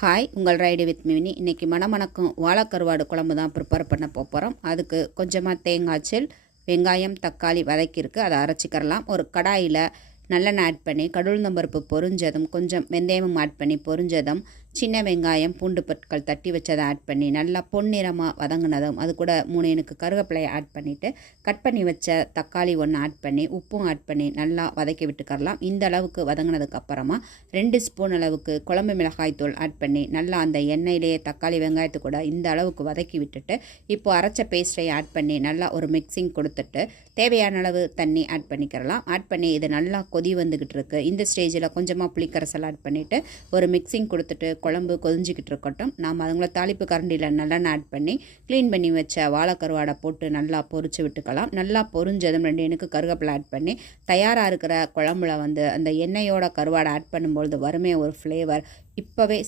Hi, உங்கள் ride with mini. இன்றைக்கி மணமணக்கும் வாழைக்கருவாடு குழம்பு தான் ப்ரிப்பேர் பண்ண போகிறோம். அதுக்கு கொஞ்சமாக தேங்காய்ச்சல், வெங்காயம், தக்காளி வதக்கியிருக்கு, அதை அரைச்சிக்கிறலாம். ஒரு கடாயில் நல்லெண்ணெய் ஆட் பண்ணி கடவுளுந்தம்பருப்பு பொரிஞ்சதும் கொஞ்சம் வெந்தயமும் ஆட் பண்ணி பொரிஞ்சதும் சின்ன வெங்காயம், பூண்டு பொருட்கள் தட்டி வச்சதை ஆட் பண்ணி நல்லா பொன்னிறமாக வதங்கினதும் அது கூட 3 எனக்கு கருவேப்பிலையை ஆட் பண்ணிவிட்டு கட் பண்ணி வச்ச தக்காளி ஒன்று ஆட் பண்ணி உப்பும் ஆட் பண்ணி நல்லா வதக்கி விட்டுக்கரலாம். இந்த அளவுக்கு வதங்கினதுக்கப்புறமா 2 ஸ்பூன் அளவுக்கு குழம்பு மிளகாய்த்தூள் ஆட் பண்ணி நல்லா அந்த எண்ணெயிலேயே தக்காளி வெங்காயத்து கூட இந்த அளவுக்கு வதக்கி விட்டுட்டு இப்போ அரைச்ச பேஸ்ட்டை ஆட் பண்ணி நல்லா ஒரு மிக்சிங் கொடுத்துட்டு தேவையான அளவு தண்ணி ஆட் பண்ணிக்கிறலாம். ஆட் பண்ணி இது நல்லா கொதி வந்துக்கிட்டு இருக்குது. இந்த ஸ்டேஜில் கொஞ்சமாக புளிக்கரைசல் ஆட் பண்ணிவிட்டு ஒரு மிக்சிங் கொடுத்துட்டு குழம்பு கொதிஞ்சிக்கிட்டு இருக்கட்டும். நாம் அதுங்களை தாளிப்பு கரண்டியில் நல்லெண்ணெய் ஆட் பண்ணி க்ளீன் பண்ணி வச்ச வாழைக்கருவாடை போட்டு நல்லா பொரிச்சு விட்டுக்கலாம். நல்லா பொரிஞ்சதும் 2 எனக்கு கருவேப்பிலை ஆட் பண்ணி தயாராக இருக்கிற குழம்புல அந்த எண்ணெயோட கருவாடை ஆட் பண்ணும்பொழுது வருமே ஒரு ஃப்ளேவர். இப்போவே